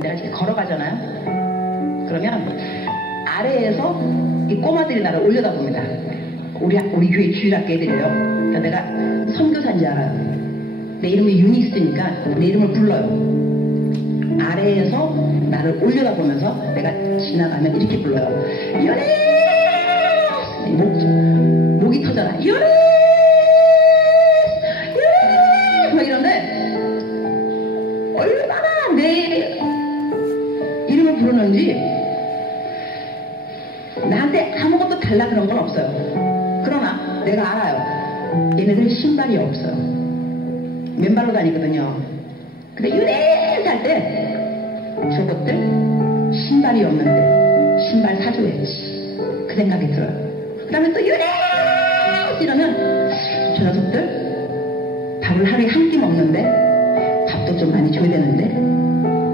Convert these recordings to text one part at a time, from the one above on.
내가 이렇게 걸어가잖아요. 그러면 아래에서 이 꼬마들이 나를 올려다봅니다. 우리 교회 주일학교 애들이에요. 그러니까 내가 선교사인 줄 알아요. 내 이름이 유니스니까 내 이름을 불러요. 아래에서 나를 올려다보면서 내가 지나가면 이렇게 불러요. 유니스! 목이 터져라. 유니스! 유니스! 막 이런데 얼마나 내 이름을 부르는지 나한테 아무것도 달라 그런 건 없어요. 그러나 내가 알아요. 얘네들 신발이 없어요. 맨발로 다니거든요. 근데 유니스 할 때 저것들 신발이 없는데 신발 사줘야지. 그 생각이 들어요. 그 다음에 또 유니스 이러면 저 녀석들 밥을 하루에 한 끼 먹는데 밥도 좀 많이 줘야 되는데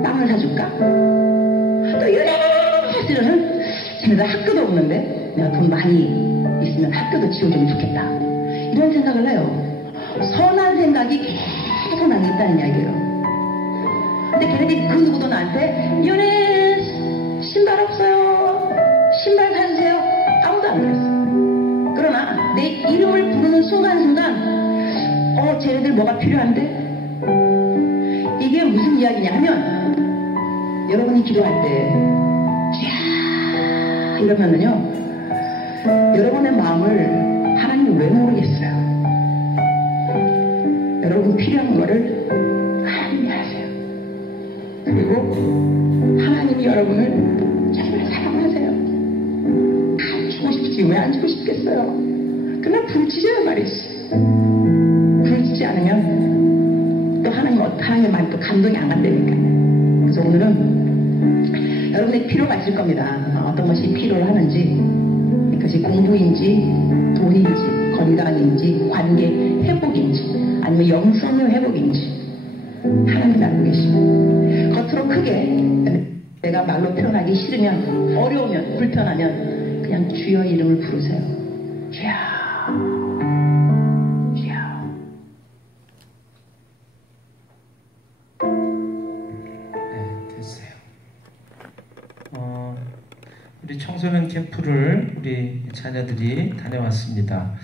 빵을 사줄까? 또 유니스 이러면 쟤네들 학교도 없는데 내가 돈 많이 있으면 학교도 지어주면 좋겠다. 이런 생각을 해요. 선한 생각이 계속 나게 있다는 이야기예요. 근데 걔네들이 그 누구도 나한테 유니스 신발 없어요. 신발 사주세요. 아무도 안 그랬어. 그러나 내 이름을 부르는 순간순간 쟤네들 뭐가 필요한데? 이게 무슨 이야기냐 하면 여러분이 기도할 때 쥐야 이러면은요 여러분의 마음을 하나님이 왜 모르겠어요. 여러분 필요한 거를 하나님이 아세요. 그리고 하나님이 여러분을 정말 사랑하세요. 안 주고 싶지 왜 안 주고 싶겠어요. 그냥 부르짖어요 말이지. 부르짖지 않으면 또 하나님 말 또 감동이 안 간다니까. 그래서 오늘은 여러분의 필요가 있을 겁니다. 어떤 것이 필요를 하는지, 그것이 공부인지 돈인지 건강인지 관계 회복인지 아니면 영성의 회복인지 하나님 알고 계십니다. 겉으로 크게 내가 말로 표현하기 싫으면 어려우면 불편하면 그냥 주여 이름을 부르세요. 주여 주여. 네, 됐어요. 우리 청소년 캠프를 우리 자녀들이 다녀왔습니다.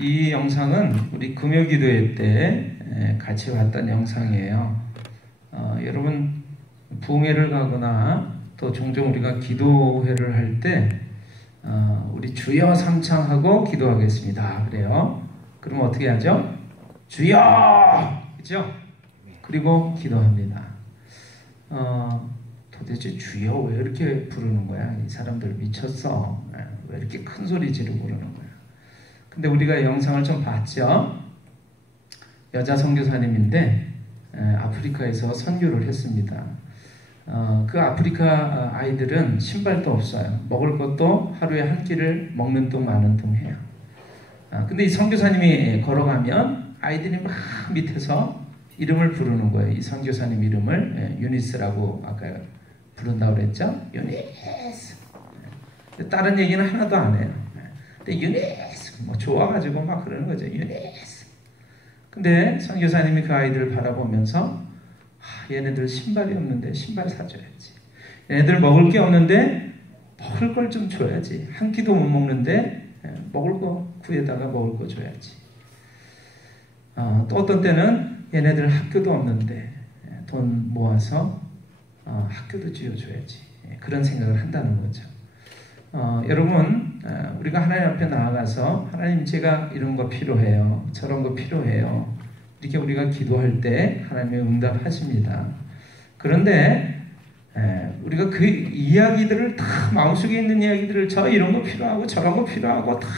이 영상은 우리 금요기도회 때 같이 봤던 영상이에요. 여러분 부흥회를 가거나 또 종종 우리가 기도회를 할 때 우리 주여 삼창하고 기도하겠습니다. 그래요. 그럼 어떻게 하죠? 주여! 그죠? 그리고 기도합니다. 도대체 주여 왜 이렇게 부르는 거야? 이 사람들 미쳤어. 왜 이렇게 큰 소리 지르고 그러는 거야? 근데 우리가 영상을 좀 봤죠? 여자 선교사님인데 아프리카에서 선교를 했습니다. 그 아프리카 아이들은 신발도 없어요. 먹을 것도 하루에 한 끼를 먹는 둥 마는 둥 해요. 근데 이 선교사님이 걸어가면 아이들이 막 밑에서 이름을 부르는 거예요. 이 선교사님 이름을 유니스라고 아까 부른다고 그랬죠? 유니스. 다른 얘기는 하나도 안 해요. 근데 유니스 뭐 좋아가지고 막 그러는 거죠. 유니스. 근데 선교사님이 그 아이들을 바라보면서 얘네들 신발이 없는데 신발 사줘야지. 얘네들 먹을 게 없는데 먹을 걸 좀 줘야지. 한 끼도 못 먹는데 먹을 거 구해다가 먹을 거 줘야지. 또 어떤 때는 얘네들 학교도 없는데 돈 모아서 학교도 지어줘야지. 그런 생각을 한다는 거죠. 여러분 우리가 하나님 앞에 나아가서 하나님 제가 이런 거 필요해요. 저런 거 필요해요. 이렇게 우리가 기도할 때 하나님이 응답하십니다. 그런데 우리가 그 이야기들을 다 마음속에 있는 이야기들을 저 이런 거 필요하고 저런 거 필요하고 다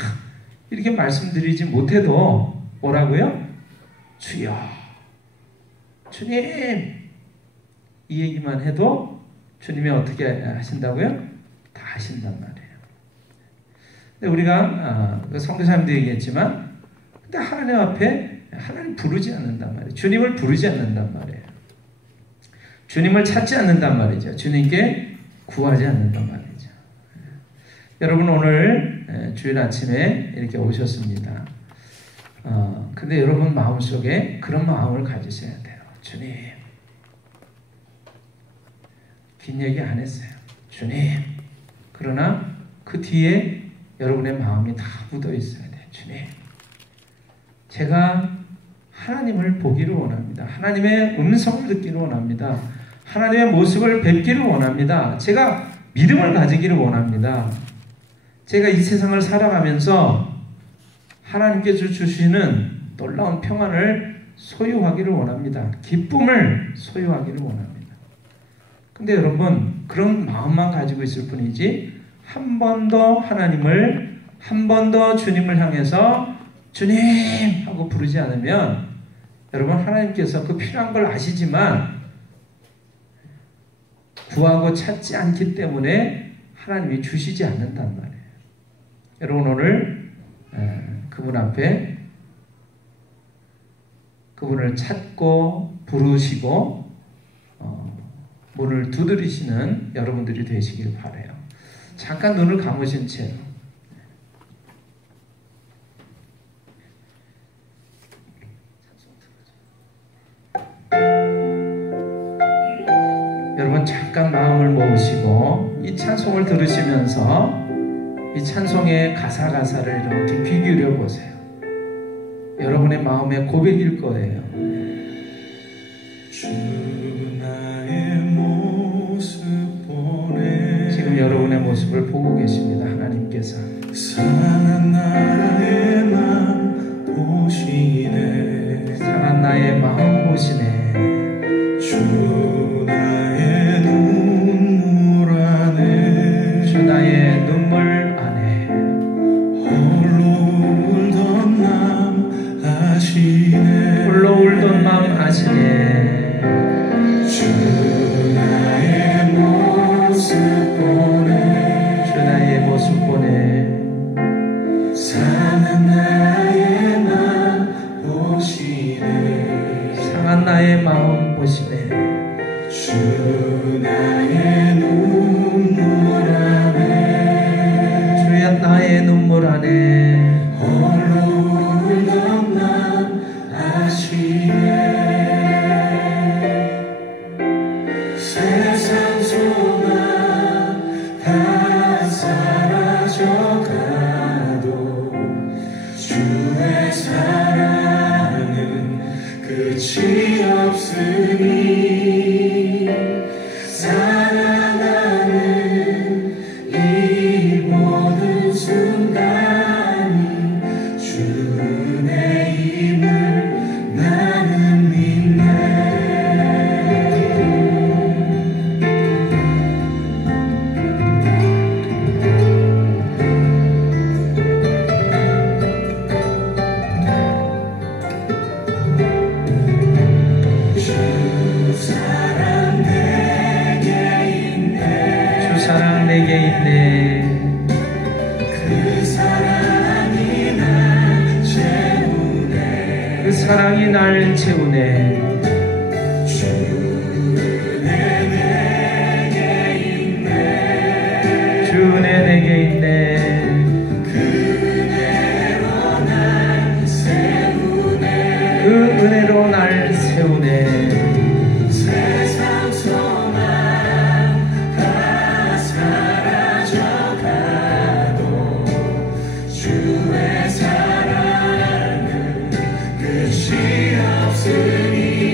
이렇게 말씀드리지 못해도 뭐라고요? 주여 주님 이 얘기만 해도 주님이 어떻게 하신다고요? 다 하신단 말이에요. 근데 우리가 선교사님도 얘기했지만 근데 하나님 앞에 하나님 부르지 않는단 말이에요. 주님을 부르지 않는단 말이에요. 주님을 찾지 않는단 말이죠. 주님께 구하지 않는단 말이죠. 여러분 오늘 주일 아침에 이렇게 오셨습니다. 근데 여러분 마음속에 그런 마음을 가지셔야 돼요. 주님 긴 얘기 안 했어요. 주님. 그러나 그 뒤에 여러분의 마음이 다 묻어 있어야 돼요. 주님. 제가 하나님을 보기를 원합니다. 하나님의 음성을 듣기를 원합니다. 하나님의 모습을 뵙기를 원합니다. 제가 믿음을 가지기를 원합니다. 제가 이 세상을 살아가면서 하나님께서 주시는 놀라운 평안을 소유하기를 원합니다. 기쁨을 소유하기를 원합니다. 근데 여러분, 그런 마음만 가지고 있을 뿐이지 한 번 더 하나님을, 한 번 더 주님을 향해서 주님 하고 부르지 않으면 여러분, 하나님께서 그 필요한 걸 아시지만 구하고 찾지 않기 때문에 하나님이 주시지 않는단 말이에요. 여러분, 오늘 그분 앞에 그분을 찾고 부르시고 문을 두드리시는 여러분들이 되시길 바라요. 잠깐 눈을 감으신 채로 여러분, 잠깐 마음을 모으시고 이 찬송을 들으시면서 이 찬송의 가사를 이렇게 귀 기울여 보세요. 여러분의 마음의 고백일 거예요. 주 나의 모습 보내. 지금 여러분의 모습을 보고 계십니다. 하나님께서 상한 나의 마음 보시네. 상한 나의 마음 보시네. 주 나의 눈물 안에. 주 나의 눈물 안에. 홀로 울던 마음 아시네. 홀로 울던 마음 아시네. 주 나의 모습 보내. 주 나의 모습 보내. 상한 나의 마음 보시네. 상한 나의 마음 보시네. 주 나의 눈물 안에. 주여 나의 눈물 안에. 홀로 울던 마음 아시네. 세상 소망 다 사라져가도 주의 사랑은 끝이 없으니 살아가는 이 모든 순간이 주 은혜임을 나는 믿네. 주 사랑 내게 있네. 주 사랑 내게 있네. 그 사랑이 날 채우네. 그 사랑이 날 채우네. 주 은혜 내게 있네. 주 은혜 내게 있네. 그 은혜로 날 세우네. 그 은혜로 날 세우네. 세상 소망 다 사라져가도 주의 사랑은 끝이 없으니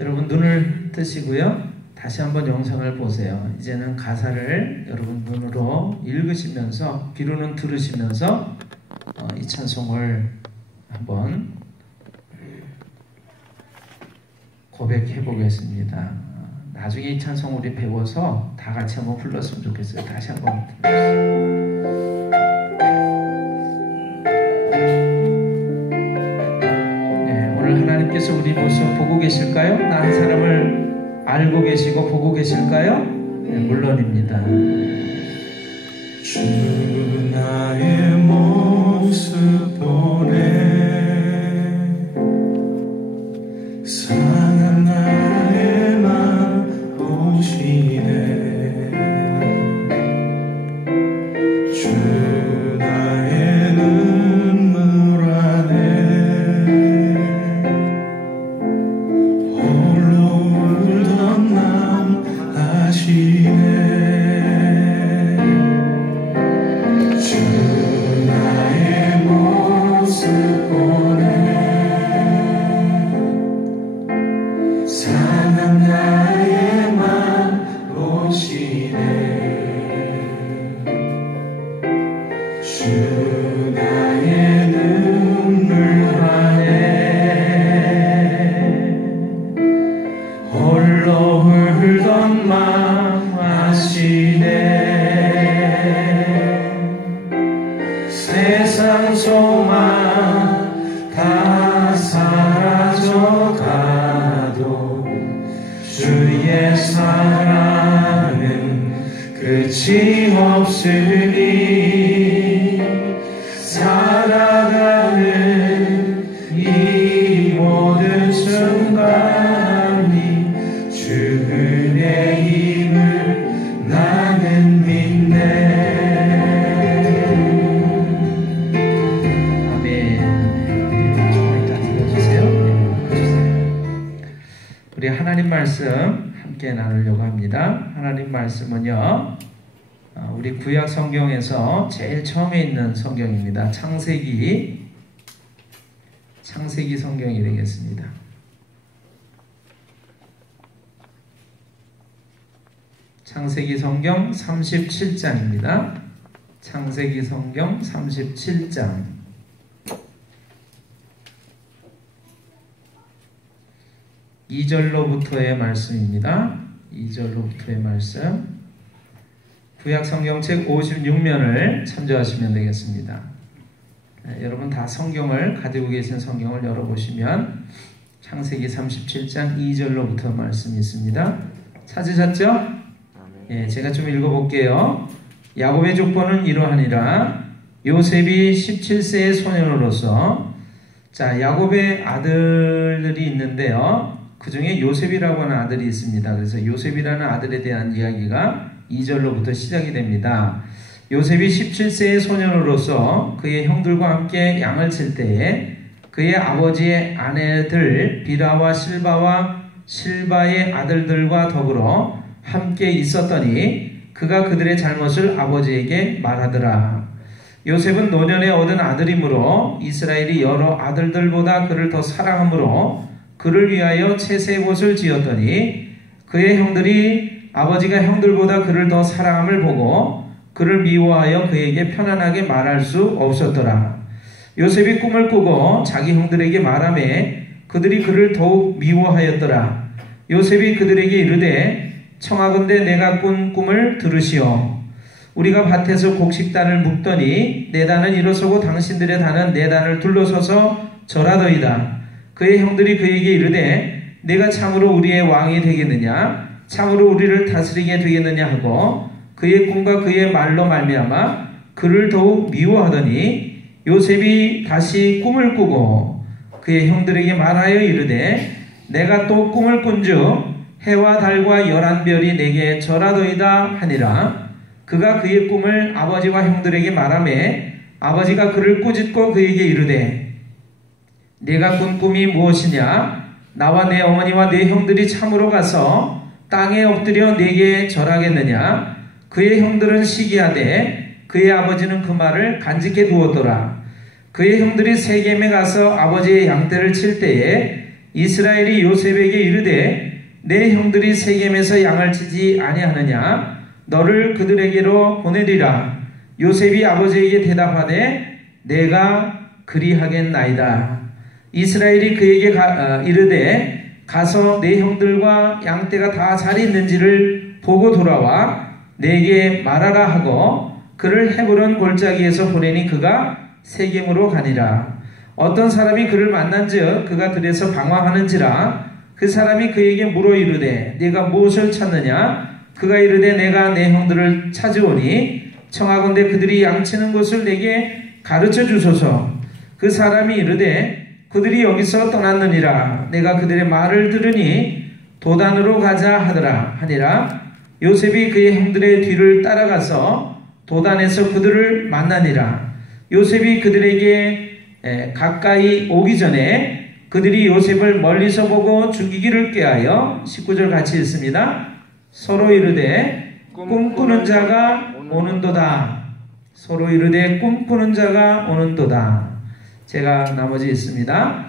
여러분 눈을 뜨시고요. 다시 한번 영상을 보세요. 이제는 가사를 여러분 눈으로 읽으시면서 귀로는 들으시면서 이 찬송을 한번 고백해 보겠습니다. 나중에 이 찬송 우리 배워서 다 같이 한번 불렀으면 좋겠어요. 다시 한번. 네, 오늘 하나님께서 우리 모습 보고 계실까요? 나 한 사람을 알고 계시고 보고 계실까요? 네, 물론입니다. 주 나의 모습 보네 상한 나의 맘 보시네 주 나의 눈물 안에 홀로 울던 맘 아시네 주 나의 모습 보네 상한 나의 맘 보시네 주 나의 눈물 안에 홀로 울던 맘 아시네 세상 소망 다 사라져가도 주의 사랑은 끝이 없으니 살아가는 이 모든 순간이 주 은혜임을 나는 믿네 우리 하나님 말씀 함께 나누려고 합니다. 하나님 말씀은요, 우리 구약 성경에서 제일 처음에 있는 성경입니다. 창세기 성경이 되겠습니다. 창세기 성경 37장입니다. 창세기 성경 37장 2절로부터의 말씀입니다. 2절로부터의 말씀. 구약 성경책 56면을 참조하시면 되겠습니다. 여러분 다 성경을 가지고 계신 성경을 열어보시면 창세기 37장 2절로부터 말씀이 있습니다. 찾으셨죠? 예, 제가 좀 읽어볼게요. 야곱의 족보는 이러하니라. 요셉이 17세의 소년으로서 자 야곱의 아들들이 있는데요. 그 중에 요셉이라고 하는 아들이 있습니다. 그래서 요셉이라는 아들에 대한 이야기가 2절로부터 시작이 됩니다. 요셉이 17세의 소년으로서 그의 형들과 함께 양을 칠 때에 그의 아버지의 아내들 비라와 실바의 아들들과 더불어 함께 있었더니 그가 그들의 잘못을 아버지에게 말하더라. 요셉은 노년에 얻은 아들이므로 이스라엘이 여러 아들들보다 그를 더 사랑하므로 그를 위하여 채색옷을 지었더니 그의 형들이 아버지가 형들보다 그를 더 사랑함을 보고 그를 미워하여 그에게 편안하게 말할 수 없었더라. 요셉이 꿈을 꾸고 자기 형들에게 말하매 그들이 그를 더욱 미워하였더라. 요셉이 그들에게 이르되 청하건대 내가 꾼 꿈을 들으시오. 우리가 밭에서 곡식단을 묶더니 내 단은 일어서고 당신들의 단은 내 단을 둘러서서 절하더이다. 그의 형들이 그에게 이르되 내가 참으로 우리의 왕이 되겠느냐 참으로 우리를 다스리게 되겠느냐 하고 그의 꿈과 그의 말로 말미암아 그를 더욱 미워하더니 요셉이 다시 꿈을 꾸고 그의 형들에게 말하여 이르되 내가 또 꿈을 꾼즉 해와 달과 11별이 내게 절하더이다 하니라. 그가 그의 꿈을 아버지와 형들에게 말하매 아버지가 그를 꾸짖고 그에게 이르되 내가 꾼 꿈이 무엇이냐 나와 내 어머니와 내 형들이 참으로 가서 땅에 엎드려 내게 절하겠느냐. 그의 형들은 시기하되 그의 아버지는 그 말을 간직해 두었더라. 그의 형들이 세겜에 가서 아버지의 양떼를 칠 때에 이스라엘이 요셉에게 이르되 내 형들이 세겜에서 양을 치지 아니하느냐 너를 그들에게로 보내리라. 요셉이 아버지에게 대답하되 내가 그리하겠나이다. 이스라엘이 그에게 이르되 가서 내 형들과 양떼가 다 잘 있는지를 보고 돌아와 내게 말하라 하고 그를 헤브론 골짜기에서 보내니 그가 세겜으로 가니라. 어떤 사람이 그를 만난즉 그가 들에서 방황하는지라. 그 사람이 그에게 물어 이르되 네가 무엇을 찾느냐. 그가 이르되 내가 내 형들을 찾으오니 청하건대 그들이 양치는 곳을 내게 가르쳐 주소서. 그 사람이 이르되 그들이 여기서 떠났느니라. 내가 그들의 말을 들으니 도단으로 가자 하니라. 요셉이 그의 형들의 뒤를 따라가서 도단에서 그들을 만나니라. 요셉이 그들에게 가까이 오기 전에 그들이 요셉을 멀리서 보고 죽이기를 꾀하여 19절 같이 읽습니다. 서로 이르되 꿈꾸는 자가 오는도다. 서로 이르되 꿈꾸는 자가 오는도다. 제가 나머지 있습니다.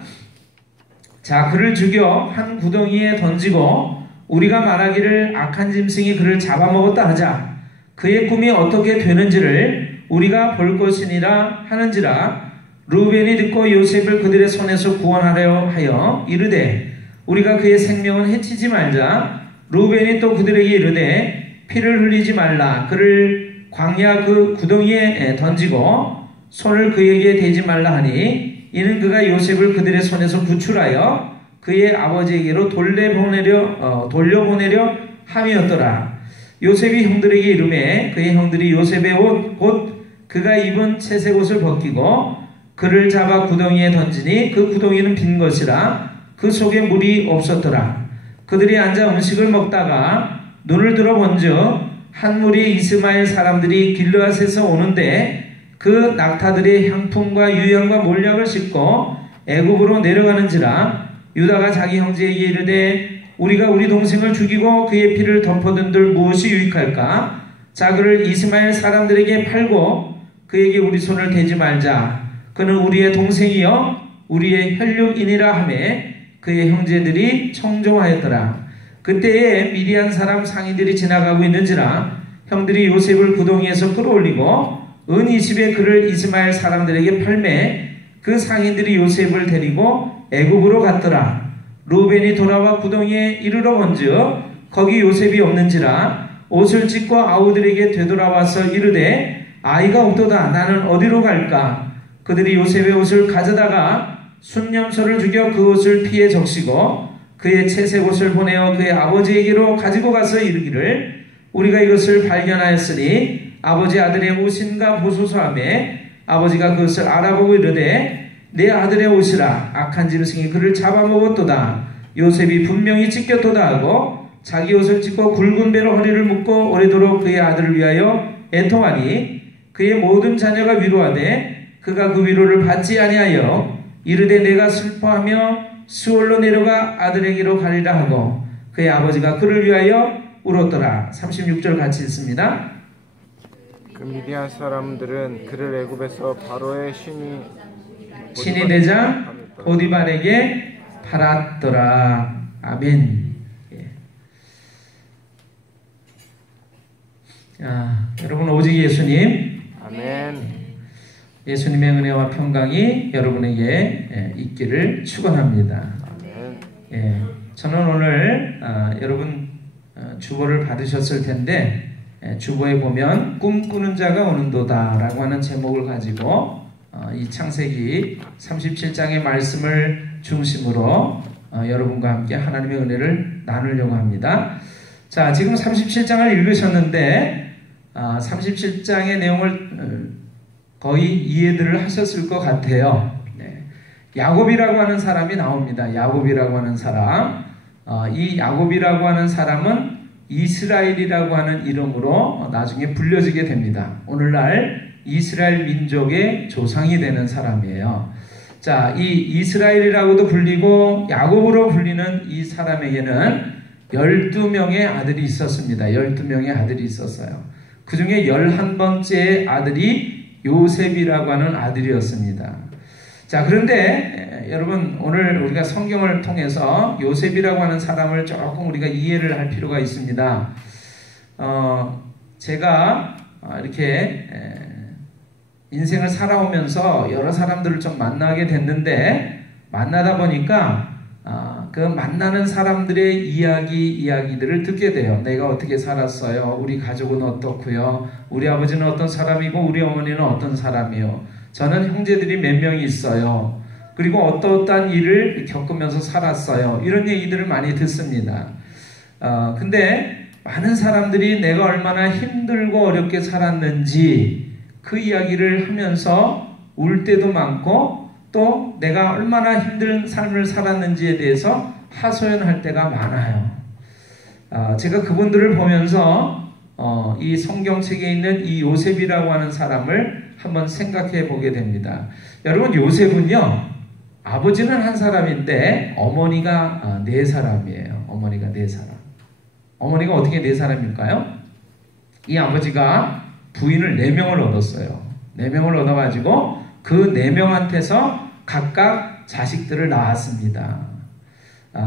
자, 그를 죽여 한 구덩이에 던지고 우리가 말하기를 악한 짐승이 그를 잡아먹었다 하자. 그의 꿈이 어떻게 되는지를 우리가 볼 것이니라 하는지라. 루벤이 듣고 요셉을 그들의 손에서 구원하려 하여 이르되 우리가 그의 생명은 해치지 말자. 루벤이 또 그들에게 이르되 피를 흘리지 말라. 그를 광야 그 구덩이에 던지고 손을 그에게 대지 말라 하니 이는 그가 요셉을 그들의 손에서 구출하여 그의 아버지에게로 돌려보내려 함이었더라. 요셉이 형들에게 이르매 그의 형들이 요셉의 옷 곧 그가 입은 채색 옷을 벗기고 그를 잡아 구덩이에 던지니 그 구덩이는 빈 것이라 그 속에 물이 없었더라. 그들이 앉아 음식을 먹다가 눈을 들어 본즉 한 무리의 이스마엘 사람들이 길르앗에서 오는데 그 낙타들의 향품과 유향과 몰약을 싣고 애굽으로 내려가는지라. 유다가 자기 형제에게 이르되 우리가 우리 동생을 죽이고 그의 피를 덮어둔들 무엇이 유익할까? 자, 그를 이스마엘 사람들에게 팔고 그에게 우리 손을 대지 말자. 그는 우리의 동생이요 우리의 혈육이니라 하매 그의 형제들이 청종하였더라. 그때에 미디안 사람 상인들이 지나가고 있는지라. 형들이 요셉을 구덩이에서 끌어올리고 은 20에 그를 이스마엘 사람들에게 팔매 그 상인들이 요셉을 데리고 애굽으로 갔더라. 루벤이 돌아와 구덩이에 이르러 본즉 거기 요셉이 없는지라. 옷을 찢고 아우들에게 되돌아와서 이르되 아이가 없도다. 나는 어디로 갈까? 그들이 요셉의 옷을 가져다가 순념소를 죽여 그 옷을 피에 적시고 그의 채색 옷을 보내어 그의 아버지에게로 가지고 가서 이르기를 우리가 이것을 발견하였으니 아버지 아들의 옷인가 보소서 하며 아버지가 그것을 알아보고 이르되 내 아들의 옷이라. 악한 짐승이 그를 잡아먹었도다. 요셉이 분명히 찢겼도다 하고 자기 옷을 찢고 굵은 배로 허리를 묶고 오래도록 그의 아들을 위하여 애통하니 그의 모든 자녀가 위로하되 그가 그 위로를 받지 아니하여 이르되 내가 슬퍼하며 수월로 내려가 아들에게로 가리라 하고 그의 아버지가 그를 위하여 울었더라. 36절 같이 읽습니다. 그 미디안 사람들은 그를 애굽에서 바로의 신이 되자 보디발에게 팔았더라. 아멘. 자, 여러분 오직 예수님. 아멘. 예수님의 은혜와 평강이 여러분에게 있기를 축원합니다. 아멘. 저는 오늘 여러분 주보를 받으셨을 텐데 주보에 보면 꿈꾸는 자가 오는도다 라고 하는 제목을 가지고 이 창세기 37장의 말씀을 중심으로 여러분과 함께 하나님의 은혜를 나누려고 합니다. 자, 지금 37장을 읽으셨는데 37장의 내용을 거의 이해들을 하셨을 것 같아요. 야곱이라고 하는 사람이 나옵니다. 야곱이라고 하는 사람. 이 야곱이라고 하는 사람은 이스라엘이라고 하는 이름으로 나중에 불려지게 됩니다. 오늘날 이스라엘 민족의 조상이 되는 사람이에요. 자, 이 이스라엘이라고도 불리고 야곱으로 불리는 이 사람에게는 12명의 아들이 있었습니다. 12명의 아들이 있었어요. 그 중에 11번째 아들이 요셉이라고 하는 아들이었습니다. 자, 그런데 여러분 오늘 우리가 성경을 통해서 요셉이라고 하는 사람을 조금 우리가 이해를 할 필요가 있습니다. 제가 이렇게 인생을 살아오면서 여러 사람들을 좀 만나게 됐는데 만나다 보니까 그 만나는 사람들의 이야기들을 듣게 돼요. 내가 어떻게 살았어요? 우리 가족은 어떻고요? 우리 아버지는 어떤 사람이고 우리 어머니는 어떤 사람이요? 저는 형제들이 몇 명이 있어요. 그리고 어떠한 일을 겪으면서 살았어요. 이런 얘기들을 많이 듣습니다. 근데 많은 사람들이 내가 얼마나 힘들고 어렵게 살았는지 그 이야기를 하면서 울 때도 많고 또 내가 얼마나 힘든 삶을 살았는지에 대해서 하소연할 때가 많아요. 제가 그분들을 보면서 이 성경책에 있는 이 요셉이라고 하는 사람을 한번 생각해 보게 됩니다. 여러분, 요셉은요, 아버지는 한 사람인데 어머니가 네 사람이에요. 어머니가 네 사람. 어머니가 어떻게 네 사람일까요? 이 아버지가 부인을 4명을 얻었어요. 4명을 얻어가지고 그 4명한테서 각각 자식들을 낳았습니다.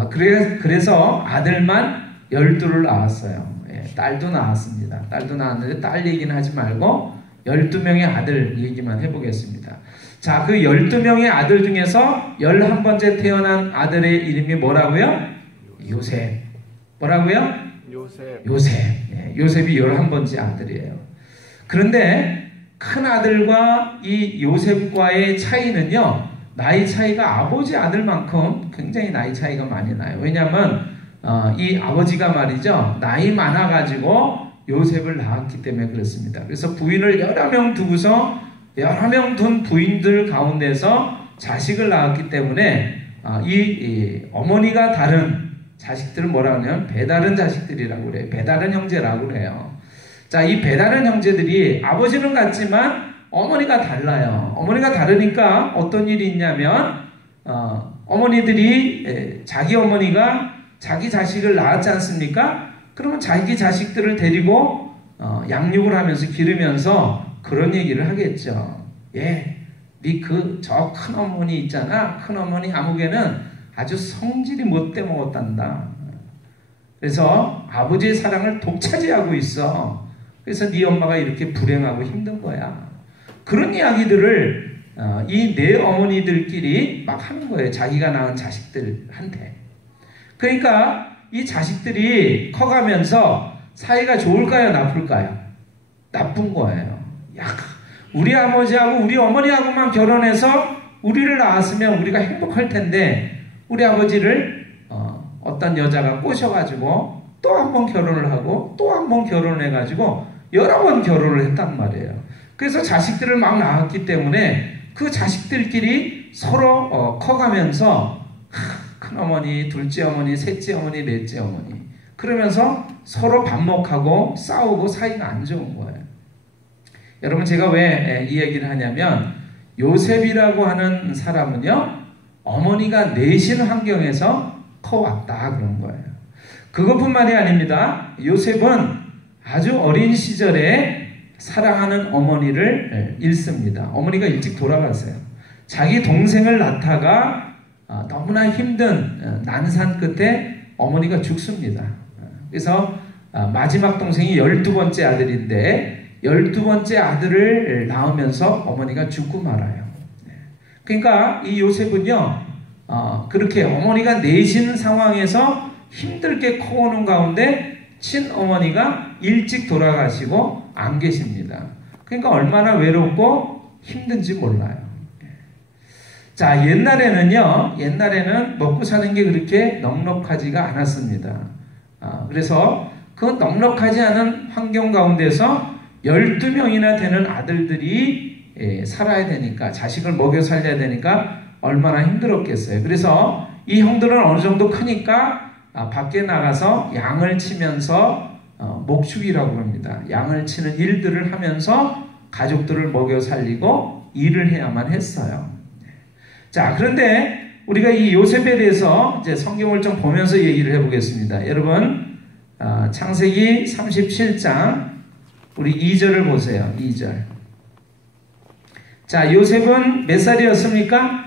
그래서 아들만 12를 낳았어요. 딸도 낳았습니다. 딸도 낳았는데 딸 얘기는 하지 말고 12명의 아들 얘기만 해보겠습니다. 자, 그 12명의 아들 중에서 11번째 태어난 아들의 이름이 뭐라고요? 요셉. 뭐라고요? 요셉. 요셉이 11번째 아들이에요. 그런데 큰 아들과 이 요셉과의 차이는요, 나이 차이가 아버지 아들만큼 굉장히 나이 차이가 많이 나요. 왜냐하면 이 아버지가 말이죠, 나이 많아가지고 요셉을 낳았기 때문에 그렇습니다. 그래서 부인을 여러 명 두고서 여러 명 둔 부인들 가운데서 자식을 낳았기 때문에 이 어머니가 다른 자식들은 뭐라고 하냐면 배다른 자식들이라고 그래요. 배다른 형제라고 그래요. 자, 이 배다른 형제들이 아버지는 같지만 어머니가 달라요. 어머니가 다르니까 어떤 일이 있냐면 어머니들이 자기 어머니가 자기 자식을 낳았지 않습니까? 그러면 자기 자식들을 데리고 양육을 하면서 기르면서 그런 얘기를 하겠죠. 네 저 큰어머니 있잖아. 큰어머니 아무개는 아주 성질이 못돼 먹었단다. 그래서 아버지의 사랑을 독차지하고 있어. 그래서 네 엄마가 이렇게 불행하고 힘든 거야. 그런 이야기들을 이 네 어머니들끼리 막 하는 거예요. 자기가 낳은 자식들한테. 그러니까 이 자식들이 커가면서 사이가 좋을까요? 나쁠까요? 나쁜 거예요. 야, 우리 아버지하고 우리 어머니하고만 결혼해서 우리를 낳았으면 우리가 행복할 텐데 우리 아버지를 어떤 여자가 꼬셔가지고 또 한 번 결혼을 하고 또 한 번 결혼을 해가지고 여러 번 결혼을 했단 말이에요. 그래서 자식들을 막 낳았기 때문에 그 자식들끼리 서로 커가면서 큰어머니, 둘째 어머니, 셋째 어머니, 넷째 어머니 그러면서 서로 반목하고 싸우고 사이가 안 좋은 거예요. 여러분, 제가 왜 이 얘기를 하냐면 요셉이라고 하는 사람은요, 어머니가 내신 환경에서 커왔다 그런 거예요. 그것뿐만이 아닙니다. 요셉은 아주 어린 시절에 사랑하는 어머니를 잃습니다. 어머니가 일찍 돌아갔어요. 자기 동생을 낳다가 너무나 힘든 난산 끝에 어머니가 죽습니다. 그래서 마지막 동생이 12번째 아들인데 12번째 아들을 낳으면서 어머니가 죽고 말아요. 그러니까 이 요셉은요, 그렇게 어머니가 내신 상황에서 힘들게 커오는 가운데 친어머니가 일찍 돌아가시고 안 계십니다. 그러니까 얼마나 외롭고 힘든지 몰라요. 자, 옛날에는 먹고 사는 게 그렇게 넉넉하지가 않았습니다. 그래서 그 넉넉하지 않은 환경 가운데서 12명이나 되는 아들들이 살아야 되니까, 자식을 먹여 살려야 되니까 얼마나 힘들었겠어요. 그래서 이 형들은 어느 정도 크니까 밖에 나가서 양을 치면서 목축이라고 합니다. 양을 치는 일들을 하면서 가족들을 먹여 살리고 일을 해야만 했어요. 자, 그런데 우리가 이 요셉에 대해서 이제 성경을 좀 보면서 얘기를 해보겠습니다. 여러분, 창세기 37장 우리 2절을 보세요. 2절. 자, 요셉은 몇 살이었습니까?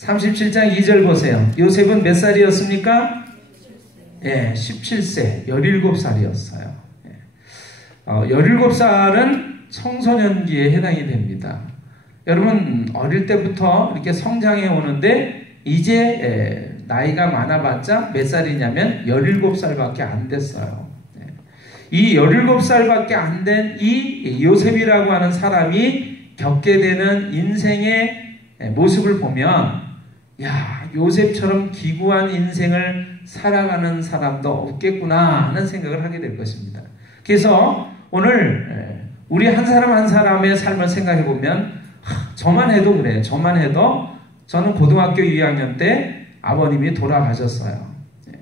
37장 2절 보세요. 요셉은 몇 살이었습니까? 예, 17세, 17살이었어요. 17살은 청소년기에 해당이 됩니다. 여러분, 어릴 때부터 이렇게 성장해 오는데, 이제 나이가 많아봤자 몇 살이냐면 17살밖에 안 됐어요. 이 17살밖에 안 된 이 요셉이라고 하는 사람이 겪게 되는 인생의 모습을 보면, 야, 요셉처럼 기구한 인생을 살아가는 사람도 없겠구나 하는 생각을 하게 될 것입니다. 그래서 오늘 우리 한 사람 한 사람의 삶을 생각해 보면, 저만 해도 그래요. 저만 해도 저는 고등학교 2학년 때 아버님이 돌아가셨어요.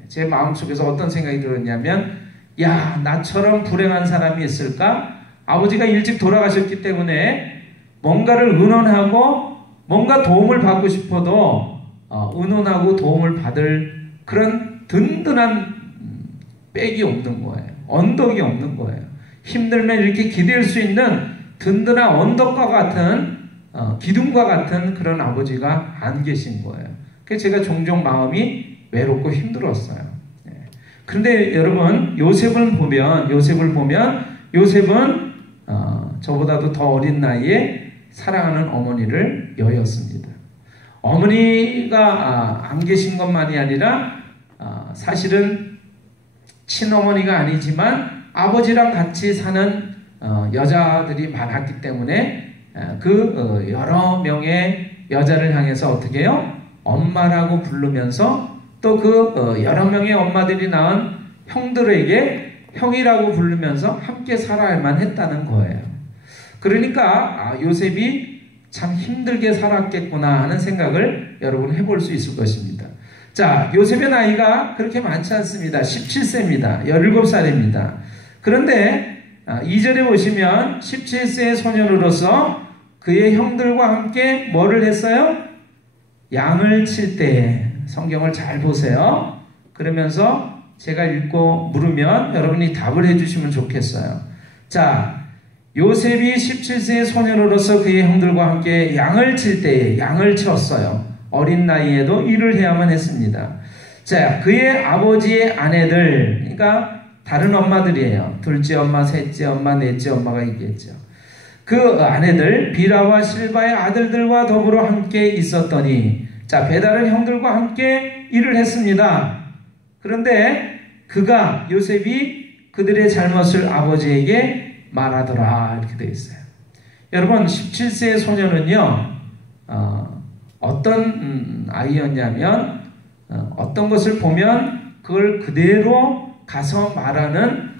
제 마음속에서 어떤 생각이 들었냐면, 야, 나처럼 불행한 사람이 있을까? 아버지가 일찍 돌아가셨기 때문에 뭔가를 의논하고 뭔가 도움을 받고 싶어도 의논하고 도움을 받을 그런 든든한 백이 없는 거예요. 언덕이 없는 거예요. 힘들면 이렇게 기댈 수 있는 든든한 언덕과 같은 기둥과 같은 그런 아버지가 안 계신 거예요. 그래서 제가 종종 마음이 외롭고 힘들었어요. 그런데 여러분, 요셉을 보면 요셉은 저보다도 더 어린 나이에 사랑하는 어머니를 여였습니다. 어머니가 안 계신 것만이 아니라 사실은 친어머니가 아니지만 아버지랑 같이 사는 여자들이 많았기 때문에 그 여러 명의 여자를 향해서 어떻게 해요? 엄마라고 부르면서 또 그 여러 명의 엄마들이 낳은 형들에게 형이라고 부르면서 함께 살아야만 했다는 거예요. 그러니까 요셉이 참 힘들게 살았겠구나 하는 생각을 여러분 해볼 수 있을 것입니다. 자, 요셉의 나이가 그렇게 많지 않습니다. 17세입니다. 17살입니다. 그런데 2절에 보시면 17세의 소년으로서 그의 형들과 함께 뭐를 했어요? 양을 칠 때에, 성경을 잘 보세요. 그러면서 제가 읽고 물으면 여러분이 답을 해주시면 좋겠어요. 자, 요셉이 17세의 소년으로서 그의 형들과 함께 양을 칠 때에 양을 쳤어요. 어린 나이에도 일을 해야만 했습니다. 자, 그의 아버지의 아내들, 그러니까 다른 엄마들이에요. 둘째 엄마, 셋째 엄마, 넷째 엄마가 있겠죠. 그 아내들 비라와 실바의 아들들과 더불어 함께 있었더니, 자, 베달은 형들과 함께 일을 했습니다. 그런데 요셉이 그들의 잘못을 아버지에게 말하더라, 이렇게 되어 있어요. 여러분, 17세의 소년은요, 어떤 아이였냐면, 어떤 것을 보면 그걸 그대로 가서 말하는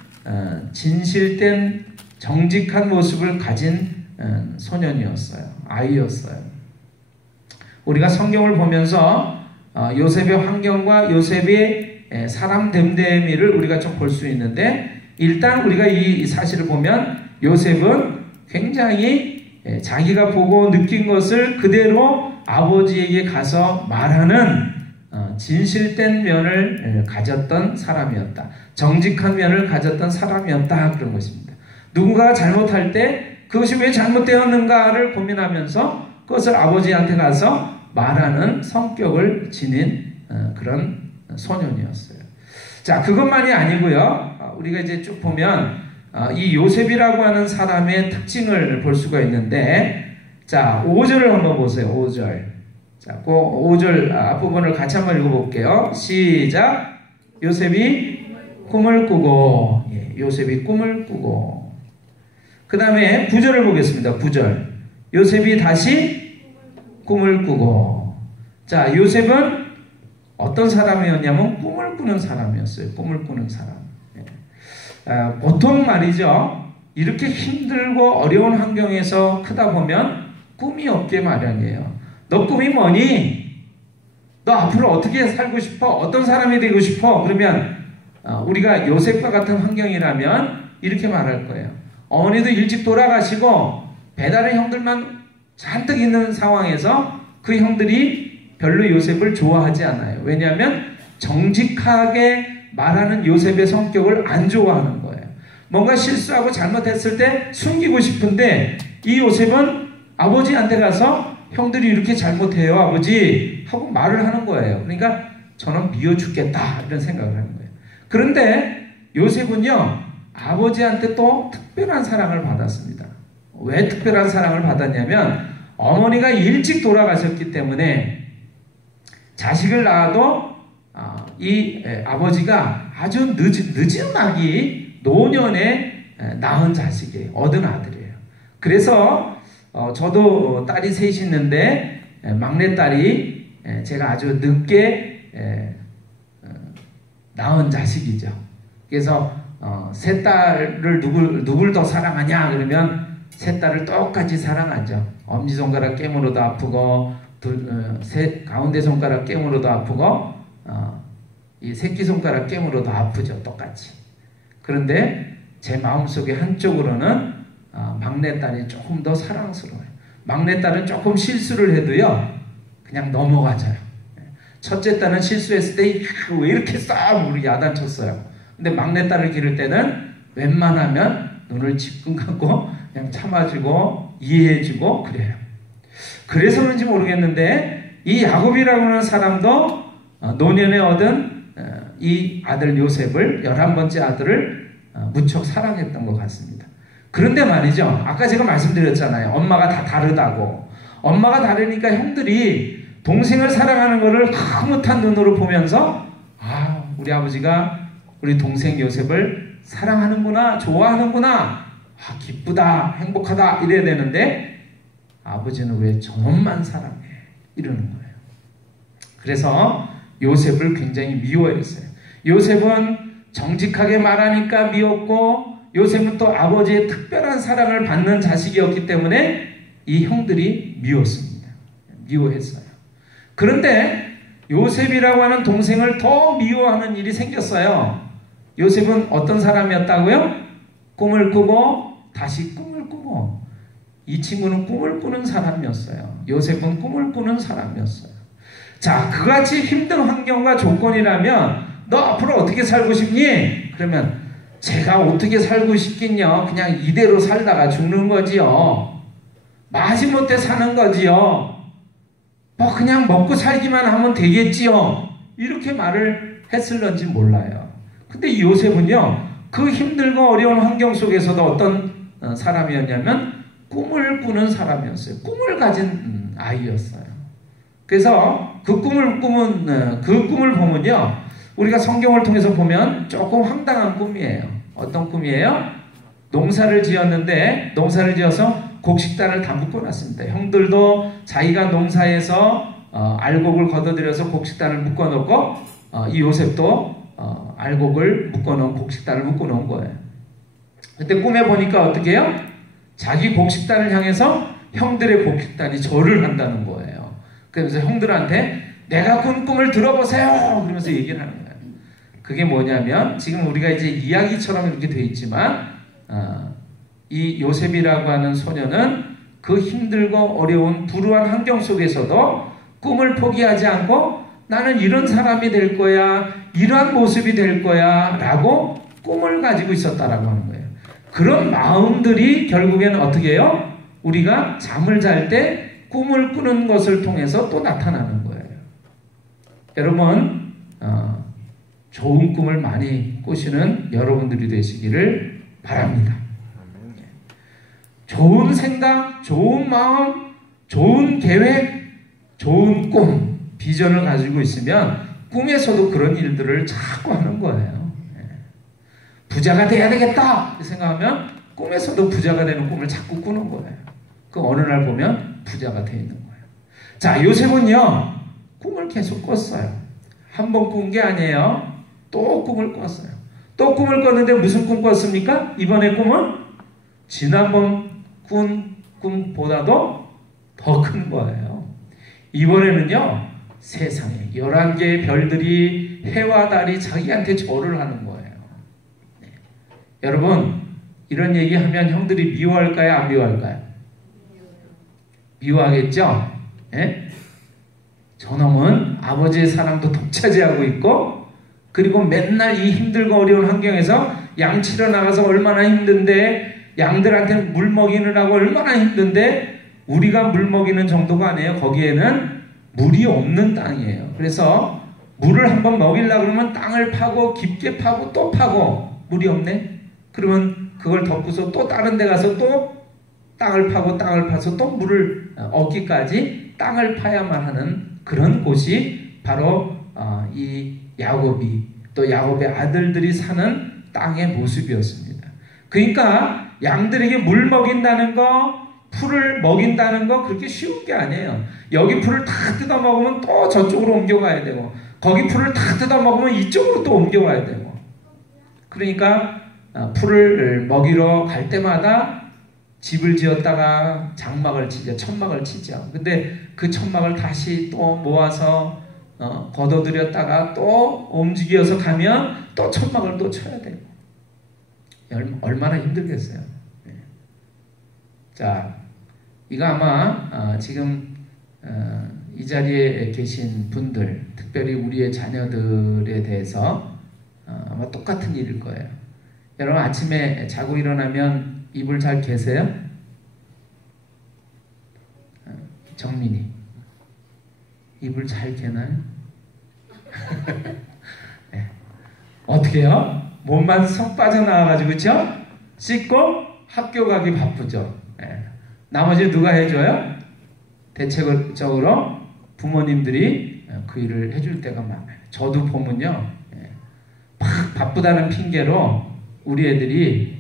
진실된 정직한 모습을 가진 소년이었어요. 아이였어요. 우리가 성경을 보면서 요셉의 환경과 요셉의 사람 됨됨이를 우리가 좀 볼 수 있는데, 일단 우리가 이 사실을 보면 요셉은 굉장히 자기가 보고 느낀 것을 그대로 아버지에게 가서 말하는 진실된 면을 가졌던 사람이었다. 정직한 면을 가졌던 사람이었다. 그런 것입니다. 누군가가 잘못할 때 그것이 왜 잘못되었는가를 고민하면서 그것을 아버지한테 가서 말하는 성격을 지닌 그런 소년이었어요. 자, 그것만이 아니고요. 우리가 이제 쭉 보면 이 요셉이라고 하는 사람의 특징을 볼 수가 있는데, 자, 5절을 한번 보세요. 5절. 자, 그 5절 앞부분을 같이 한번 읽어볼게요. 시작. 요셉이 꿈을 꾸고, 요셉이 꿈을 꾸고. 그 다음에 9절을 보겠습니다. 9절. 요셉이 다시 꿈을 꾸고. 자, 요셉은 어떤 사람이었냐면 꿈을 꾸는 사람이었어요. 꿈을 꾸는 사람. 보통 말이죠. 이렇게 힘들고 어려운 환경에서 크다 보면 꿈이 없게 마련이에요. 너 꿈이 뭐니? 너 앞으로 어떻게 살고 싶어? 어떤 사람이 되고 싶어? 그러면 우리가 요셉과 같은 환경이라면 이렇게 말할 거예요. 어머니도 일찍 돌아가시고 배달의 형들만 잔뜩 있는 상황에서 그 형들이 별로 요셉을 좋아하지 않아요. 왜냐하면 정직하게 말하는 요셉의 성격을 안 좋아하는 거예요. 뭔가 실수하고 잘못했을 때 숨기고 싶은데 이 요셉은 아버지한테 가서 형들이 이렇게 잘못해요, 아버지 하고 말을 하는 거예요. 그러니까 저는 미워 죽겠다 이런 생각을 하는 거예요. 그런데 요셉은요 아버지한테 또 특별한 사랑을 받았습니다. 왜 특별한 사랑을 받았냐면 어머니가 일찍 돌아가셨기 때문에 자식을 낳아도 이 아버지가 아주 늦은아기 노년에 낳은 자식이에요. 얻은 아들이에요. 그래서 저도 딸이 셋이 있는데 막내딸이 제가 아주 늦게 낳은 자식이죠. 그래서 세 딸을 누굴 더 사랑하냐 그러면 세 딸을 똑같이 사랑하죠. 엄지손가락 깨물어도 아프고 가운데 손가락 깨물어도 아프고 이 새끼손가락 깨물어도 아프죠. 똑같이. 그런데 제 마음속에 한쪽으로는 막내딸이 조금 더 사랑스러워요. 막내딸은 조금 실수를 해도요 그냥 넘어가져요. 첫째 딸은 실수했을 때 왜 이렇게 싹 우리 야단쳤어요. 근데 막내딸을 기를 때는 웬만하면 눈을 질끈 감고 그냥 참아주고 이해해주고 그래요. 그래서 그런지 모르겠는데 이 야곱이라고 하는 사람도 노년에 얻은 이 아들 요셉을 11번째 아들을 무척 사랑했던 것 같습니다. 그런데 말이죠. 아까 제가 말씀드렸잖아요. 엄마가 다 다르다고. 엄마가 다르니까 형들이 동생을 사랑하는 것을 흐뭇한 눈으로 보면서 우리 아버지가 우리 동생 요셉을 사랑하는구나, 좋아하는구나, 기쁘다, 행복하다 이래야 되는데 아버지는 왜 저놈만 사랑해? 이러는 거예요. 그래서 요셉을 굉장히 미워했어요. 요셉은 정직하게 말하니까 미웠고 요셉은 또 아버지의 특별한 사랑을 받는 자식이었기 때문에 이 형들이 미웠습니다. 미워했어요. 그런데 요셉이라고 하는 동생을 더 미워하는 일이 생겼어요. 요셉은 어떤 사람이었다고요? 꿈을 꾸고 다시 꿈을 꾸고. 이 친구는 꿈을 꾸는 사람이었어요. 요셉은 꿈을 꾸는 사람이었어요. 자, 그같이 힘든 환경과 조건이라면 너 앞으로 어떻게 살고 싶니? 그러면 제가 어떻게 살고 싶긴요. 그냥 이대로 살다가 죽는 거지요. 마지못해 사는 거지요. 뭐 그냥 먹고 살기만 하면 되겠지요. 이렇게 말을 했을런지 몰라요. 근데 이 요셉은요. 그 힘들고 어려운 환경 속에서도 어떤 사람이었냐면 꿈을 꾸는 사람이었어요. 꿈을 가진 아이였어요. 그래서 그 꿈을 보면요. 우리가 성경을 통해서 보면 조금 황당한 꿈이에요. 어떤 꿈이에요? 농사를 지었는데 농사를 지어서 곡식단을 다 묶어놨습니다. 형들도 자기가 농사에서 알곡을 걷어들여서 곡식단을 묶어놓고 이 요셉도 알곡을 묶어놓은 곡식단을 묶어놓은 거예요. 그때 꿈에 보니까 어떻게 해요? 자기 곡식단을 향해서 형들의 곡식단이 절을 한다는 거예요. 그래서 형들한테 내가 꾼 꿈을 들어보세요! 그러면서 얘기를 하는 거예요. 그게 뭐냐면 지금 우리가 이제 이야기처럼 이렇게 돼 있지만 이 요셉이라고 하는 소녀는 그 힘들고 어려운 불우한 환경 속에서도 꿈을 포기하지 않고 나는 이런 사람이 될 거야, 이러한 모습이 될 거야 라고 꿈을 가지고 있었다라고 하는 거예요. 그런 마음들이 결국에는 어떻게 해요? 우리가 잠을 잘 때 꿈을 꾸는 것을 통해서 또 나타나는 거예요. 여러분 좋은 꿈을 많이 꾸시는 여러분들이 되시기를 바랍니다. 좋은 생각, 좋은 마음, 좋은 계획, 좋은 꿈, 비전을 가지고 있으면 꿈에서도 그런 일들을 자꾸 하는 거예요. 부자가 돼야 되겠다 생각하면 꿈에서도 부자가 되는 꿈을 자꾸 꾸는 거예요. 그 어느 날 보면 부자가 돼 있는 거예요. 자, 요셉은요 꿈을 계속 꿨어요. 한 번 꾼 게 아니에요. 또 꿈을 꿨어요. 또 꿈을 꿨는데 무슨 꿈 꿨습니까? 이번에 꿈은 지난번 꾼 꿈보다도 더 큰 거예요. 이번에는요 세상에 11개의 별들이 해와 달이 자기한테 절을 하는 거예요. 네. 여러분 이런 얘기하면 형들이 미워할까요? 안 미워할까요? 미워하겠죠? 네? 저놈은 아버지의 사랑도 독차지하고 있고 그리고 맨날 이 힘들고 어려운 환경에서 양 치러 나가서 얼마나 힘든데 양들한테 물 먹이느라고 얼마나 힘든데 우리가 물 먹이는 정도가 아니에요. 거기에는 물이 없는 땅이에요. 그래서 물을 한번 먹이려고 그러면 땅을 파고 깊게 파고 또 파고 물이 없네? 그러면 그걸 덮고서 또 다른 데 가서 또 땅을 파고 땅을 파서 또 물을 얻기까지 땅을 파야만 하는 그런 곳이 바로 이 야곱이 또 야곱의 아들들이 사는 땅의 모습이었습니다. 그러니까 양들에게 물 먹인다는 거, 풀을 먹인다는 거 그렇게 쉬운 게 아니에요. 여기 풀을 다 뜯어 먹으면 또 저쪽으로 옮겨가야 되고 거기 풀을 다 뜯어 먹으면 이쪽으로 또 옮겨가야 되고 그러니까 풀을 먹이러 갈 때마다 집을 지었다가 장막을 치죠. 천막을 치죠. 근데 그 천막을 다시 또 모아서 걷어들였다가 또 움직여서 가면 또 천막을 또 쳐야 되고 얼마나 힘들겠어요. 네. 자, 이거 아마 지금 이 자리에 계신 분들, 특별히 우리의 자녀들에 대해서 아마 똑같은 일일 거예요. 여러분 아침에 자고 일어나면 이불 잘 개세요? 정민이 이불 잘 개나요? 네. 어떻게 해요? 몸만 쏙 빠져나와가지고 그쵸? 씻고 학교 가기 바쁘죠. 네. 나머지 누가 해줘요? 대체적으로 부모님들이 그 일을 해줄 때가 많아요. 저도 보면요, 막 바쁘다는 핑계로 우리 애들이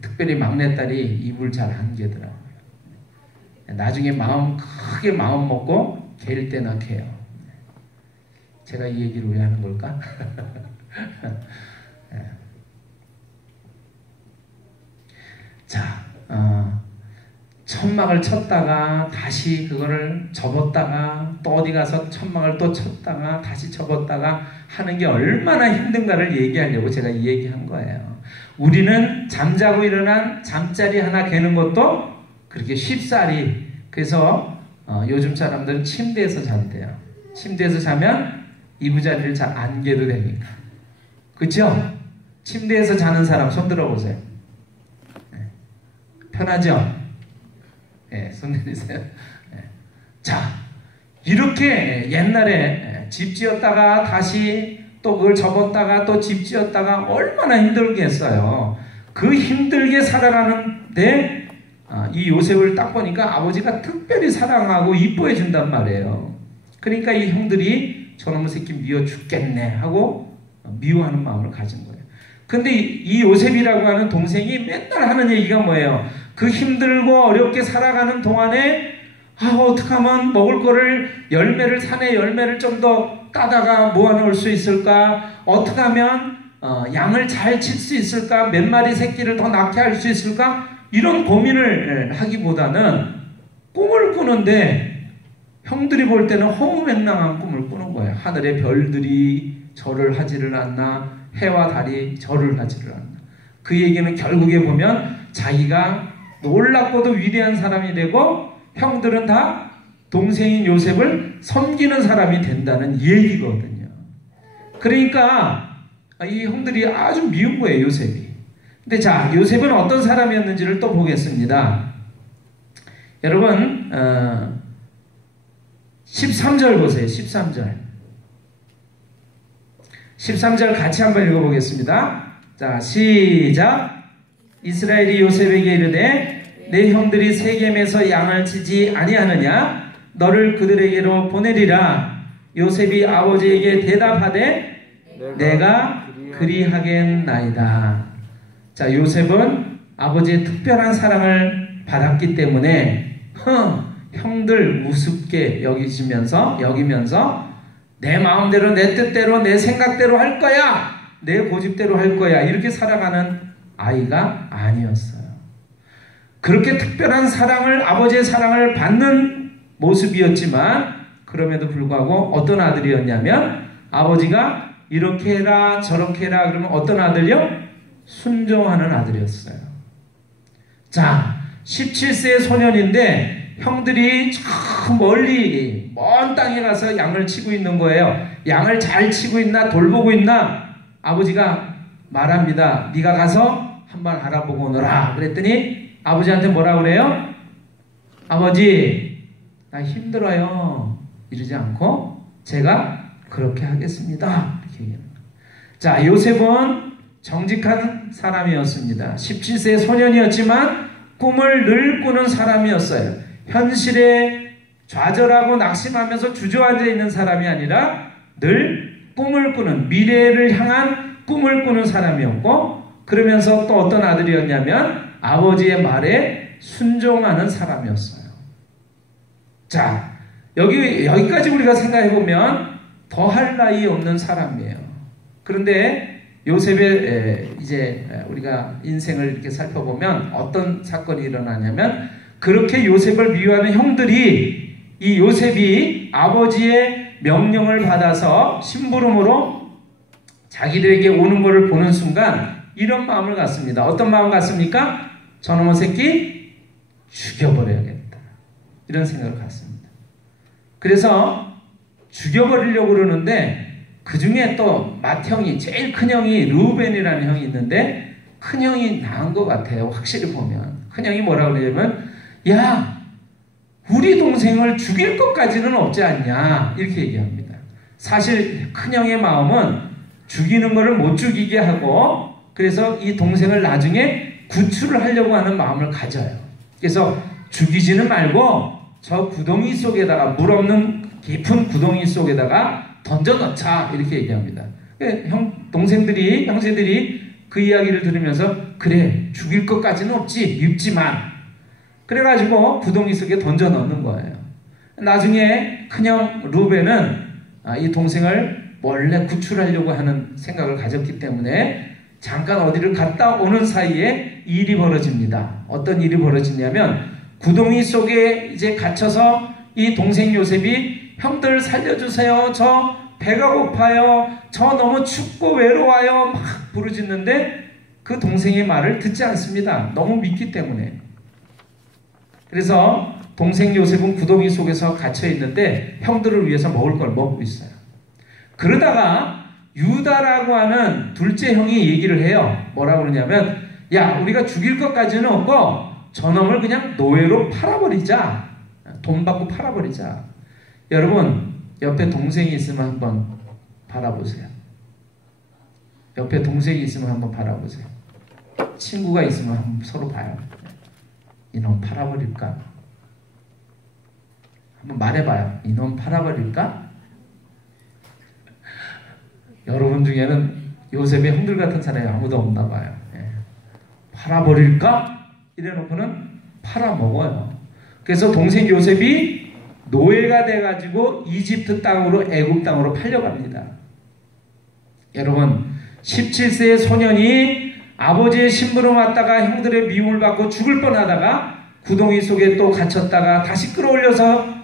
특별히 막내딸이 이불 잘 안 개더라고요. 나중에 크게 마음 먹고 개일 때나 개요. 제가 이 얘기를 왜 하는 걸까? 자, 천막을 쳤다가 다시 그거를 접었다가 또 어디 가서 천막을 또 쳤다가 다시 접었다가 하는 게 얼마나 힘든가를 얘기하려고 제가 이 얘기한 거예요. 우리는 잠자고 일어난 잠자리 하나 개는 것도 그렇게 쉽사리. 그래서 요즘 사람들은 침대에서 잔대요. 침대에서 자면 이부자리를 잘 안 개도 되니까. 그렇죠? 침대에서 자는 사람 손 들어보세요. 네. 편하죠? 네, 손 내리세요. 네. 자, 이렇게 옛날에 집 지었다가 다시 또 그걸 접었다가 또 집 지었다가 얼마나 힘들겠어요. 그 힘들게 살아가는데 이 요셉을 딱 보니까 아버지가 특별히 사랑하고 이뻐해 준단 말이에요. 그러니까 이 형들이 저놈의 새끼 미워 죽겠네 하고 미워하는 마음을 가진 거예요. 근데 이 요셉이라고 하는 동생이 맨날 하는 얘기가 뭐예요? 그 힘들고 어렵게 살아가는 동안에 어떻게 하면 먹을 거를 산의 열매를 좀 더 따다가 모아놓을 수 있을까? 어떻게 하면 양을 잘 칠 수 있을까? 몇 마리 새끼를 더 낳게 할 수 있을까? 이런 고민을 하기보다는 꿈을 꾸는데 형들이 볼 때는 허무맹랑한 꿈을 꾸는 거예요. 하늘의 별들이 절을 하지를 않나, 해와 달이 절을 하지를 않나. 그 얘기는 결국에 보면 자기가 놀랍고도 위대한 사람이 되고 형들은 다 동생인 요셉을 섬기는 사람이 된다는 얘기거든요. 그러니까 이 형들이 아주 미운 거예요, 요셉이. 근데 자, 요셉은 어떤 사람이었는지를 또 보겠습니다. 여러분 13절 보세요. 13절 같이 한번 읽어보겠습니다. 자, 시작. 이스라엘이 요셉에게 이르되 내 형들이 세겜에서 양을 치지 아니하느냐? 너를 그들에게로 보내리라. 요셉이 아버지에게 대답하되 내가 그리하겠나이다. 자, 요셉은 아버지의 특별한 사랑을 받았기 때문에 형들 우습게 여기면서 내 마음대로 내 뜻대로 내 생각대로 할 거야, 내 고집대로 할 거야, 이렇게 살아가는 아이가 아니었어요. 그렇게 특별한 사랑을, 아버지의 사랑을 받는 모습이었지만 그럼에도 불구하고 어떤 아들이었냐면 아버지가 이렇게 해라 저렇게 해라 그러면 어떤 아들이요? 순종하는 아들이었어요. 자, 17세의 소년인데 형들이 저 멀리 먼 땅에 가서 양을 치고 있는 거예요. 양을 잘 치고 있나 돌보고 있나? 아버지가 말합니다. 네가 가서 한번 알아보고 오너라. 그랬더니 아버지한테 뭐라 그래요? 아버지, 나 힘들어요. 이러지 않고 제가 그렇게 하겠습니다. 이렇게 얘기합니다. 자, 요셉은 정직한 사람이었습니다. 17세 소년이었지만 꿈을 늘 꾸는 사람이었어요. 현실에 좌절하고 낙심하면서 주저앉아 있는 사람이 아니라 늘 꿈을 꾸는, 미래를 향한 꿈을 꾸는 사람이었고, 그러면서 또 어떤 아들이었냐면 아버지의 말에 순종하는 사람이었어요. 자, 여기까지 우리가 생각해보면 더할 나위 없는 사람이에요. 그런데 요셉의 이제 우리가 인생을 이렇게 살펴보면 어떤 사건이 일어나냐면, 그렇게 요셉을 미워하는 형들이 이 요셉이 아버지의 명령을 받아서 심부름으로 자기들에게 오는 것을 보는 순간 이런 마음을 갖습니다. 어떤 마음 갖습니까? 저놈의 새끼 죽여버려야겠다, 이런 생각을 갖습니다. 그래서 죽여버리려고 그러는데, 그 중에 또 맏형이, 제일 큰 형이 르우벤이라는 형이 있는데, 큰 형이 나은 것 같아요. 확실히 보면 큰 형이 뭐라고 그러냐면, 야, 우리 동생을 죽일 것까지는 없지 않냐, 이렇게 얘기합니다. 사실 큰 형의 마음은 죽이는 것을 못 죽이게 하고, 그래서 이 동생을 나중에 구출을 하려고 하는 마음을 가져요. 그래서 죽이지는 말고 저 구덩이 속에다가, 물 없는 깊은 구덩이 속에다가 던져넣자, 이렇게 얘기합니다. 형제들이 그 이야기를 들으면서, 그래, 죽일 것까지는 없지, 밉지만, 그래가지고 구덩이 속에 던져넣는 거예요. 나중에 큰형 루벤은 이 동생을 원래 구출하려고 하는 생각을 가졌기 때문에 잠깐 어디를 갔다 오는 사이에 일이 벌어집니다. 어떤 일이 벌어지냐면, 구덩이 속에 이제 갇혀서 이 동생 요셉이, 형들 살려주세요, 저 배가 고파요, 저 너무 춥고 외로워요, 막 부르짖는데 그 동생의 말을 듣지 않습니다. 너무 믿기 때문에. 그래서 동생 요셉은 구덩이 속에서 갇혀 있는데 형들을 위해서 먹을 걸 먹고 있어요. 그러다가 유다라고 하는 둘째 형이 얘기를 해요. 뭐라고 그러냐면, 야, 우리가 죽일 것까지는 없고 저놈을 그냥 노예로 팔아버리자, 돈 받고 팔아버리자. 여러분, 옆에 동생이 있으면 한번 바라보세요. 옆에 동생이 있으면 한번 바라보세요. 친구가 있으면 한번 서로 봐요. 이놈 팔아버릴까? 한번 말해봐요. 이놈 팔아버릴까? 여러분 중에는 요셉의 형들 같은 사람이 아무도 없나 봐요. 팔아버릴까? 이래놓고는 팔아먹어요. 그래서 동생 요셉이 노예가 돼가지고 이집트 땅으로, 애굽 땅으로 팔려갑니다. 여러분, 17세의 소년이 아버지의 심부름 왔다가 형들의 미움을 받고 죽을 뻔하다가 구덩이 속에 또 갇혔다가 다시 끌어올려서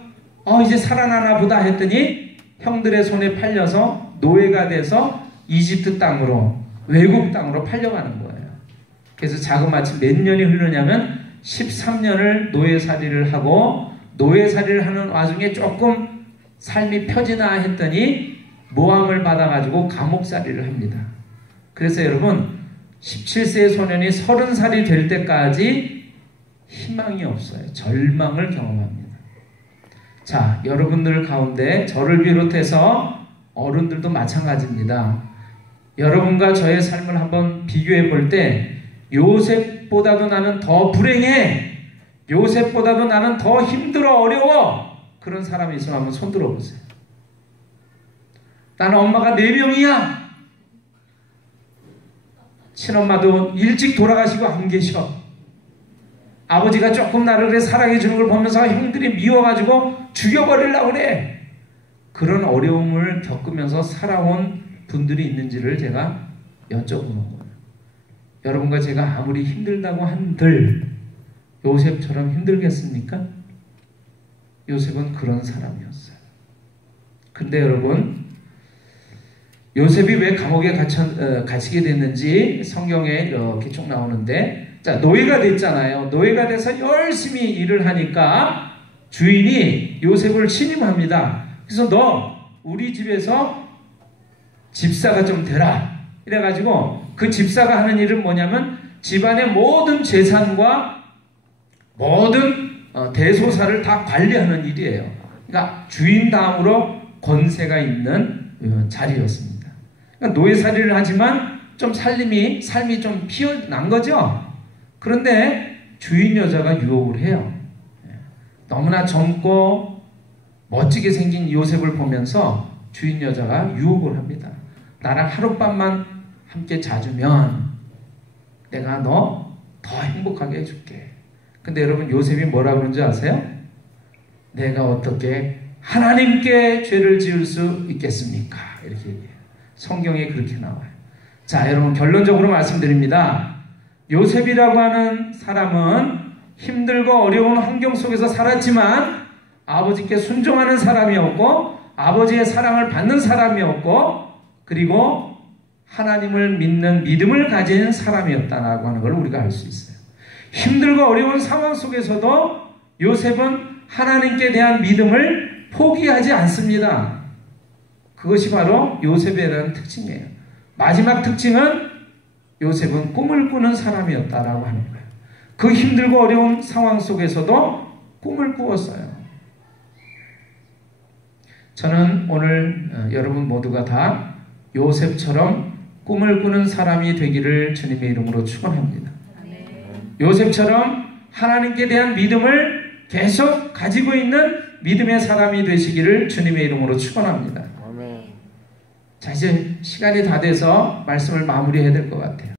이제 살아나나 보다 했더니 형들의 손에 팔려서 노예가 돼서 이집트 땅으로, 외국 땅으로 팔려가는 거예요. 그래서 자그마치 몇 년이 흐르냐면 13년을 노예살이를 하고, 노예살이를 하는 와중에 조금 삶이 펴지나 했더니 모함을 받아가지고 감옥살이를 합니다. 그래서 여러분, 17세의 소년이 30살이 될 때까지 희망이 없어요. 절망을 경험합니다. 자, 여러분들 가운데 저를 비롯해서 어른들도 마찬가지입니다. 여러분과 저의 삶을 한번 비교해 볼 때, 요셉보다도 나는 더 불행해, 요셉보다도 나는 더 힘들어, 어려워, 그런 사람이 있으면 한번 손 들어보세요. 나는 엄마가 4명이야. 친엄마도 일찍 돌아가시고 안 계셔. 아버지가 조금 나를 그래 사랑해 주는 걸 보면서 형들이 미워가지고 죽여버리려고 그래. 그런 어려움을 겪으면서 살아온 분들이 있는지를 제가 여쭤보는 거예요. 여러분과 제가 아무리 힘들다고 한들 요셉처럼 힘들겠습니까? 요셉은 그런 사람이었어요. 근데 여러분, 요셉이 왜 감옥에 갇히게 됐는지 성경에 이렇게 쭉 나오는데, 자, 노예가 됐잖아요. 노예가 돼서 열심히 일을 하니까 주인이 요셉을 신임합니다. 그래서 너 우리 집에서 집사가 좀 되라. 이래가지고 그 집사가 하는 일은 뭐냐면 집안의 모든 재산과 모든 대소사를 다 관리하는 일이에요. 그러니까 주인 다음으로 권세가 있는 자리였습니다. 그러니까 노예살이를 하지만 좀 삶이 좀 피어난 거죠. 그런데 주인 여자가 유혹을 해요. 너무나 젊고 멋지게 생긴 요셉을 보면서 주인 여자가 유혹을 합니다. 나랑 하룻밤만 함께 자주면 내가 너 더 행복하게 해줄게. 근데 여러분 요셉이 뭐라 그런지 아세요? 내가 어떻게 하나님께 죄를 지을 수 있겠습니까? 이렇게 얘기해요. 성경에 그렇게 나와요. 자, 여러분 결론적으로 말씀드립니다. 요셉이라고 하는 사람은 힘들고 어려운 환경 속에서 살았지만 아버지께 순종하는 사람이었고 아버지의 사랑을 받는 사람이었고 그리고 하나님을 믿는 믿음을 가진 사람이었다라고 하는 걸 우리가 알 수 있어요. 힘들고 어려운 상황 속에서도 요셉은 하나님께 대한 믿음을 포기하지 않습니다. 그것이 바로 요셉에 대한 특징이에요. 마지막 특징은 요셉은 꿈을 꾸는 사람이었다라고 하는 거예요. 그 힘들고 어려운 상황 속에서도 꿈을 꾸었어요. 저는 오늘 여러분 모두가 다 요셉처럼 꿈을 꾸는 사람이 되기를 주님의 이름으로 축원합니다. 요셉처럼 하나님께 대한 믿음을 계속 가지고 있는 믿음의 사람이 되시기를 주님의 이름으로 축원합니다. 자, 이제 시간이 다 돼서 말씀을 마무리해야 될 것 같아요.